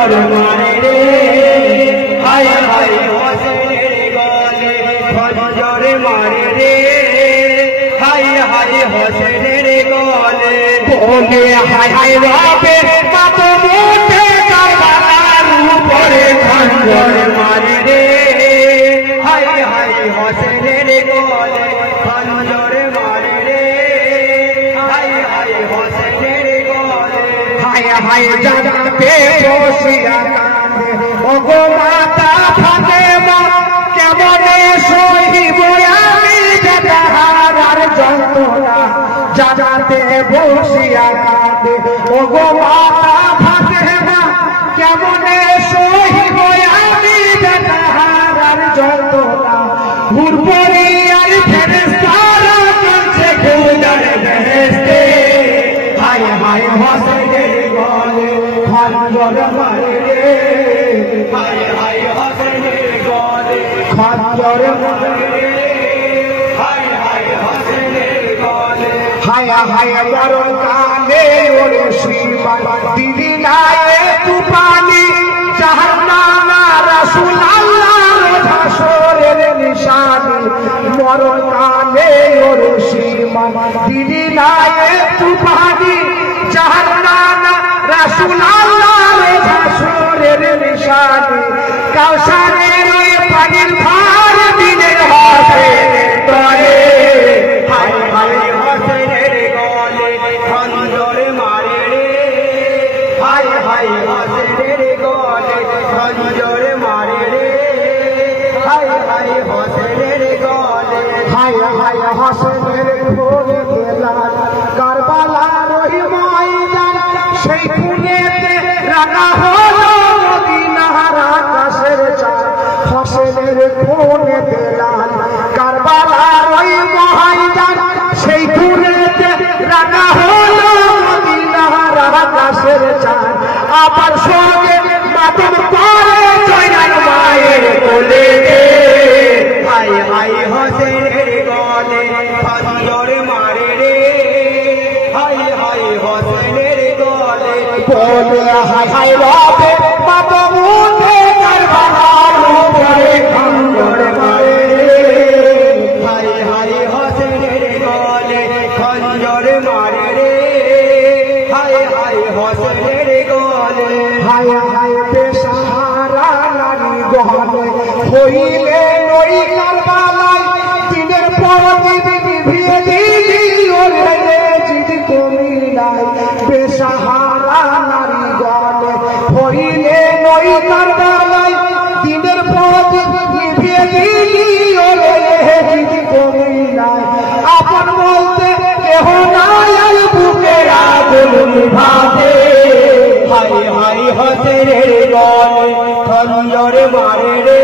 খঞ্জর মারে রে high high হোসেনের গলে খঞ্জর মারে রে হাই হাই হোসেনের গলে বলে হাই হাই রবে কত মুঠে কারবালার উপরে খঞ্জর মারে রে হাই হাই হোসেনের গলে খঞ্জর মারে রে হাই হাই হোসেনের গলে হাই হাই জানাতে বসিয়া কাঁদে ওগো মাতা ফাতেমা কেমনে সহিব আমি বেদহারার যন্ত্রণা জানাতে বসিয়া কাঁদে ওগো মাতা ফাতেমা কেমনে সহিব আমি বেদহারার যন্ত্রণা ঘুরপরি আর ফেরেশতারা চলছে খুদার বেহেশতে হায় হায় হোসেনের গলে খঞ্জর মারে রে হায় হায় হোসেনের গলে খঞ্জর মারে রে হায় হায় হোসেনের গলে হায় হায় মরণ কালে ওরে শিবান দিদি নায়ে তুফানি জাহান্নামা রাসূলুল্লাহর হাসরের নিশানি মরণ কালে ওরে শিবান দিদি নায়ে তুফানি জাহান্নামা রাসূলুল্লাহর হাসরের নিশানি কাউসারের ওই পানির ধার দিনের হবে তরে হায় হায় হোসেনের গলে খঞ্জর মারে রে হায় হায় হোসেনের গলে খঞ্জর মারে রে হায় হায় হোসেনের গলে হায় হায় হোসেনের গলে বেলাল কারবালার ওই ময়দান সেই খুনেতে রাঙা হলো মদিনার আকাশের চাঁদ হোসেনের খুনে বেলাল কারবালার ওই ময়দান সেই খুনেতে রাঙা হলো মদিনার আকাশের চাঁদ আবার সঙ্গে মাতম করে জয়নাল মায়ের কোলে হায় হায় হোসেনের গলে খঞ্জর মারে রে হায় হায় হোসেনের গলে বলে হায় হায় রবে মাতম উঠে কারবালার উপরে খঞ্জর মারে হায় হায় হোসেনের গলে খঞ্জর মারে রে হায় হায় হোসেনের গলে হায় হায় বেসাহারা নারী গহনে হইলে নই কারবালায় দিনের পর দিন নিভিয়ে দিলি ওরে জিদ কমি নাই বেসাহারা নারী গহনে হইলে নই কারবালায় দিনের পর দিন নিভিয়ে দিলি ওরে জিদ কমি নাই আপন বলতে কেহ নাই আর বুকে আগুন নিভাতে হায় হায় হোসেনের গলে খঞ্জর মারে রে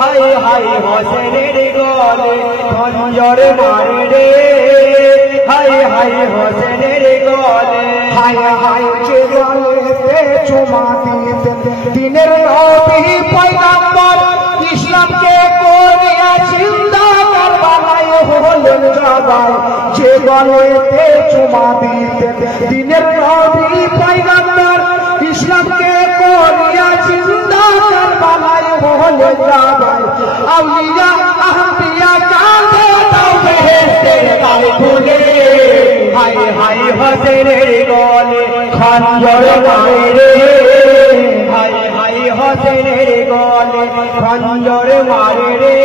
হায় হায় হোসেনের গলে খঞ্জর মারে রে হায় হায় হোসেনের গলে হায় হায় যে গলেতে চুমা দিতে দিনের নবী পয়গম্বর ইসলামকে করিয়া জিন্দা কারবালায় হলেন জবাই যে গলেতে চুমা দিতে দিনের নবী পয়গম্বর ইসলামকে করিয়া জিন্দা কারবালায় হলেন জবাই আউলিয়া আহমিয়া কাঁদে তাও বেহেশতের তাল ফুলে হায় হায় হোসেনের গলে খঞ্জর মারে রে হায় হায় হোসেনের গলে খঞ্জর মারে রে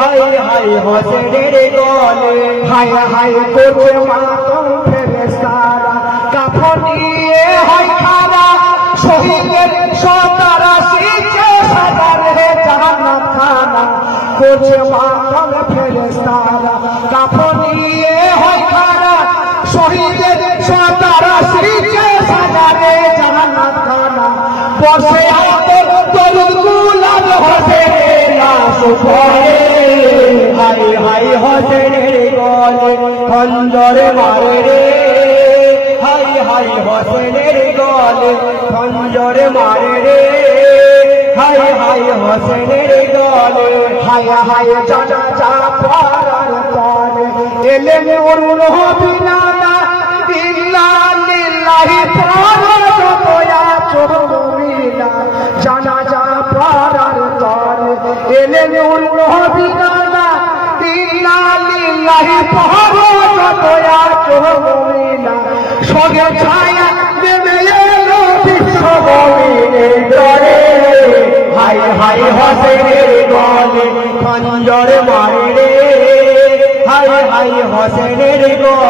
হায় হায় হোসেনের গলে হায় হায় করছে মাতম ফেরেশতারা কাফন নিয়ে হয় খারা শহীদের 87,000 জান্নাত খানা করছে মাতম ফেরেশতারা কাফন নিয়ে হয় খারা শহীদের 87,000 জান্নাত খানা বসে হাতের দরুদ গুলাব হোসেনের লাশ পড়ে হায় হায় হোসেনের গলে খঞ্জর মারে রে হায় হায় হোসেনের গলে খঞ্জর মারে রে হায় হায় হোসেনের গলে হায় হায় জানাজা পড়ার পরে এলেন ওর হবিনা ইল্লা লিল্লাহি পড়ো দয়া চোখ এলে নূর নবীনা ইন্না লিল্লাহি পহরতয়া চহমিনা সগে ছায়া নেমে এলো বিশ্বভূমির জলে হাই হাই হোসেনের গলে খঞ্জর মারে রে হাই হাই হোসেনের গলে